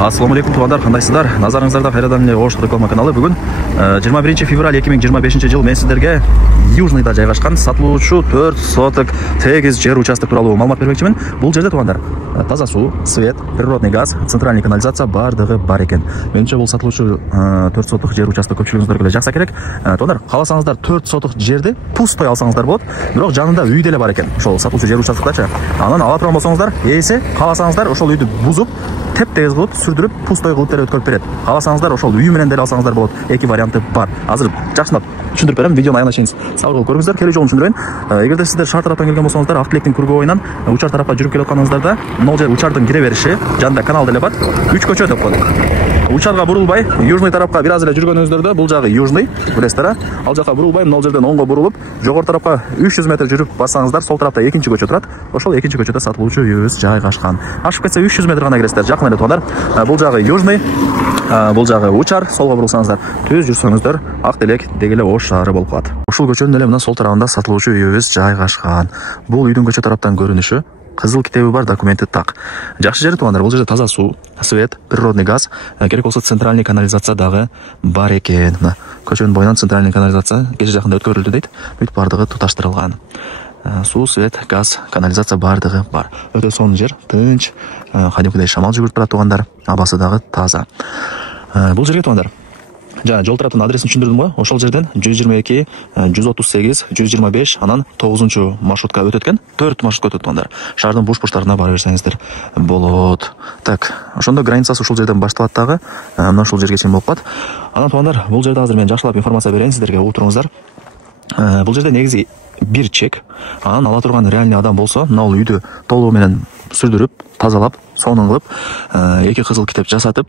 Ассаламу алейкум туугандар, кандайсыздар? Назарыңыздарда кайрадан эле Ош реклама каналы. Бүгүн 21 февраль 2025 жыл мен сиздерге Южныйда жайгашкан сатылуучу 4 соток тегиз жер участок тууралуу маалымат бермекчимин. Бул жерде туугандар таза суу, свет, природный газ, центральный канализация бардыгы бар экен. Менимче бул сатылуучу 4 соток жер участок көпчүлүгүңүздөргө эле жакса керек. Туугандар, кааласаңыздар 4 соток жерди пустой алсаңыздар болот. Бирок жанында үй деле бар экен. Ошол сатылуучу жер участокдачы. Анан ала турган болсоңуздар, ээси кааласаңыздар ошол үйдү бузуп, теп-тегиз кылып сүрдүрүп, пустой кылып деле өткөрүп берет. Кааласаңыздар ошол үй менен деле алсаңыздар болот. Эки варианты бар. Азыр жакшылап түшүндүрүп берем. Видеону аягына чейин сабыр кылып көрүңүздөр. Келүү жолун түшүндүрөйүн. Эгерде сиздер шаар тараптан келген болсоңуздар, Ак Тилектин күргө боюнан Учар тарапка жүрүп келип атканыңыздарда, могу жер Учардын кире бериши, жанында канал деле бар. 3 көчө деп коет. Учарга бурулбай, Южный тарапка бир аз эле жүргөнүңүздөрдө, бул жагы Южный, билесиздер, ал жака бурулбай, могу жерден оңго бурулуп, жогору тарапка 300 метр жүрүп бассаңыздар, сол тарапта экинчи көчө турат. Ошол экинчи көчөдө сатылуучу үйүбүз жайгашкан. Ашып кетсе 300 метр гана киресиздер, жакын эле туугандар. Бул жагы Южный, бул жагы Учар, солго бурулсаңыздар, түз жүрсөңүздөр Ак Тилек деги эле Ош шаары болуп калат. Ушул көчөнүн эле мына сол тарабында сатылуучу үйүбүз жайгашкан. Бул үйдүн көчө тараптан көрүнүшү, кызыл китеби бар, документи так. Жакшы жери туугандар, бул жерде таза суу, свет, природный газ, керек болсо центральный канализация дагы бар экен. Мына көчөнүн боюнан центральный канализация кече жакында өткөрүлдү дейт. Бүт бардыгы туташтырылган. Суу, свет, газ, канализация бардыгы бар. Өтө сонун жер, тынч, кадимкидей шамал жүгүрүп турат туугандар, абасы дагы таза. Бул жерге туугандар, жана жол тараптын адресин түшүндүрдүм го. Ошол жерден 122, 138, 125, анан 9-чу маршрутка өтөт экен. 4 маршрутка өтөт туугандар. Шаардын буш-буштарына бара берсеңиздер болот. Так, ошондо границасы ушул жерден башталат дагы. Мына ушул жерге чейин болуп калат. Анан туугандар, бул жерде азыр мен жакшылап информация берейин сиздерге, отуруңуздар. Бул жерде негизи бир чек, анан ала турган реальный адам болсо, мына ул үйдү толугу менен сүрдүрүп, тазалап, сонун кылып, эки кызыл китеп жасатып,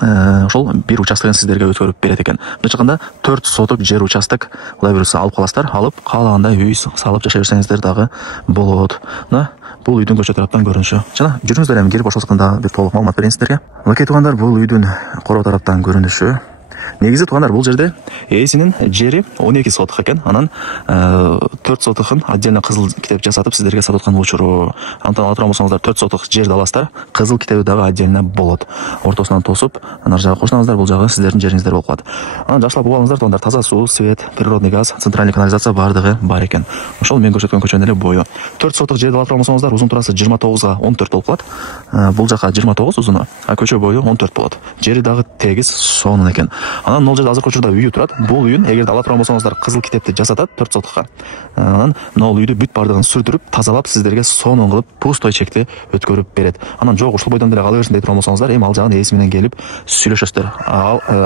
ошол бир участканы сиздерге өткөрүп берет экен. Мына 4 соток жер участок, кудай буюрса алып каласыздар, алып каалагандай үй салып жашай берсеңиздер дагы болот. Мына бул үйдүн көчө тараптан көрүнүшү. Жана жүрүңүздөр, эми кирип ошол жактан бир толук маалымат берейин сиздерге. Мынакей туугандар, бул үйдүн короо тараптан көрүнүшү. Негизи туугандар, бул жерде ээсинин жери 12 соток экен. Анан 4 сотокун отдельно кызыл китеп жасатып сиздерге сатып аткан учуру. Антан ала турган болсоңуздар 4 соток жерди аласыздар, кызыл китеби дагы отдельно болот. Ортосунан тосуп, ар жагы кошсаңыздар, бул жагы сиздердин жериңиздер болуп калат. Анан жакшылап угуп алыңыздар туугандар, таза суу, свет, природный газ, центральный канализация бардыгы бар экен. Ошол мен көрсөткөн көчөнүн эле бою. 4 соток жерди ала турган болсоңуздар, узун турасы 29 га 14 болуп калат. Бул жака 29 узуну, а көчө бою 14 болот. Жери дагы тегиз, сонун экен. Анан могу жерде азыркы учурда үйү турат. Бул үйүн эгерде ала турган болсоңуздар, кызыл китепти жасатат 4 сотокко. Анан могу үйдү бүт бардыгын сүрдүрүп, тазалап, сиздерге сонун кылып, пустой чекти өткөрүп берет. Анан жок, ушул бойдон деле кала берсин дей турган болсоңуздар, эми ал жагын ээси менен келип сүйлөшөсүздөр.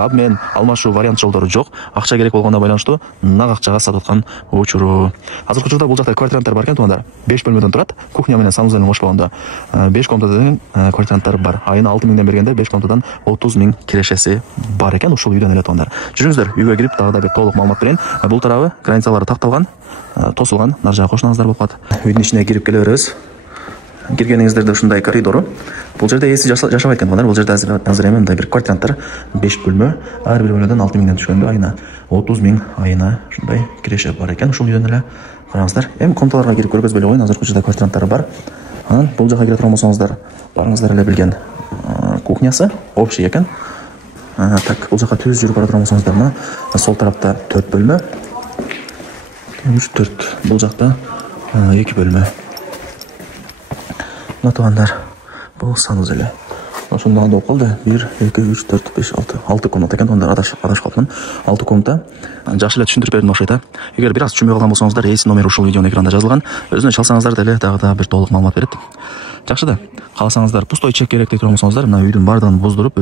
Обмен, алмашуу вариант жолдору жок. Акча керек болгондо байланыштуу, нак акчага сатып аткан учуру. Азыркы учурда бул жакта квартиранттар бар экен туугандар. 5 бөлмөдөн турат. Кухня менен санузелин кошпогондо 5 комнатадагы квартиранттар бар. Айына 6 миңден бергенде 5 комнатадан 30 миң кирешеси бар экен ушул үйдөн эле туугандар. Жүрүңүздөр, үйгө кирип дагы да бир толук маалымат берейин. Бул тарабы границалары такталган, тосулган, нар жагы кошуңуздар болуп калат. Үйдүн ичине кирип келе беребиз. Киргениңиздерде ушундай коридору. Бул жерде ээси жашабайт экен туугандар. Бул жерде азыр эми мындай бир квартиранттар 5 бөлмө, ар бир бөлмөдөн 6 миңден түшкөндө айына 30 миң айына ушундай киреше бар экен. Ушул үйдөн эле караңыздар. Эми комнаталарга кирип көргөзбөй эле коеюн, азыркы учурда квартиранттары бар. Анан бул жака кире турган болсоңуздар, барыңыздар эле билген кухнясы общий экен. Так, бул жака түз жүрүп бара турган болсоңуздар, мына сол тарапта 4 бөлмө. 4. Бул жакта 2 бөлмө. Мына туугандар, бул санузел. Ошондо анда болуп калды. 1, 2, 3, 4, 5, 6. 6 комната экен туугандар, адашып калыпмын. 6 комната. Жакшы эле түшүндүрүп бердим окшойт. Эгер бир аз түшүнбөй калган болсоңуздар, ээси номери ушул видеонун экранында жазылган. Өзүнө чалсаңыздар деле дагы да бир толук маалымат берет. Жакшы да. Кааласаңыздар, пустой чек керек дей турган болсоңуздар, мына үйдүн бардыгын буздуруп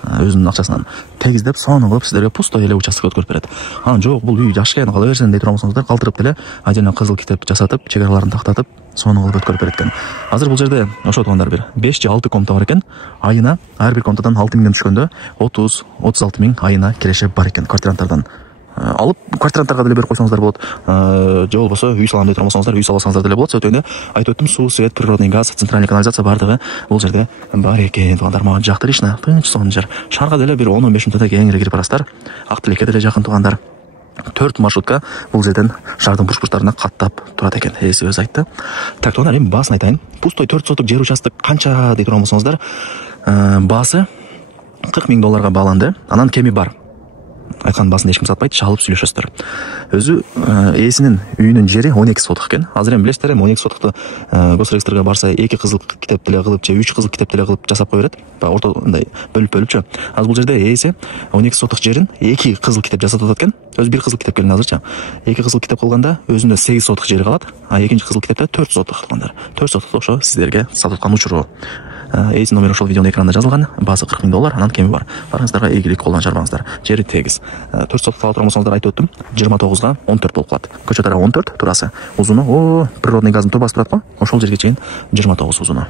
өзүнүн акчасынан тегиздеп, сонун кылып сиздерге пустой эле участок өткөрүп берет. Анан жок, бул үй жакшы экен, кала берсин дей турган болсоңуздар, калтырып деле отдельно кызыл китеп жасатып, чек араларын тактатып, сонун кылып өткөрүп берет экен. Азыр бул жерде ошо туугандар бир 5 же 6 комната бар экен. Айына ар бир комнатадан 6 миңден түшкөндө 30-36 миң айына киреше бар экен квартиранттардан. Алып квартиранттарга деле берип койсоңуздар болот. Же болбосо үй салам дей турган болсоңуздар, үй салсаңыздар деле болот. Өтөйүндө айтып өттүм, суу, свет, природный газ, центральный канализация бардыгы бул жерде бар экен туугандар. Мага жакты лично, тынч сонун жер. Шаарга деле бир 10-15 мүнөттө кеңири кирип барасыздар. Ак Тилекке деле жакын туугандар. 4 маршрутка бул жерден шаардын бурч-бурчтарына каттап турат экен. Ээси өзү айтты. Так, тоон эми баасын айтайын. Пустой 4 соттук жер участок канча деп турган болсоңуздар, баасы $40,000 бааланды. Анан кеми бар. Айткан баасын эч ким сатпайт, чалып сүйлөшөсүздөр. Өзү ээсинин үйүнүн жери 12 сотук экен. Азыр эми билесиздер, 12 сотукту госрегистрге барса 2 кызыл китеп деле кылып же 3 кызыл китеп деле кылып жасап кое берет. Орто мындай бөлүп-бөлүпчү. Азыр бул жерде ээси 12 сотук жерин 2 кызыл китеп жасап атат экен. Өзү 1 кызыл китеп келген азырча. 2 кызыл китеп кылганда өзүндө 8 сотук жери калат, а экинчи кызыл китепте 4 сотук кылгандар. 4 сотук ошо сиздерге сатып аткан учуру. Ээсинин номери ошол видеонун экранында жазылган. Баасы $40,000, анан кеми бар. Барыңыздарга ийгилик колдон жарбаңыздар. Жери тегиз. 4 сотук ала турган болсоңуздар айтып өттүм. 29 14 болуп калат. Көчө тарабы 14 турасы. Узуну, природный газдын турбасы турат го. Ошол жерге чейин 29 узуну.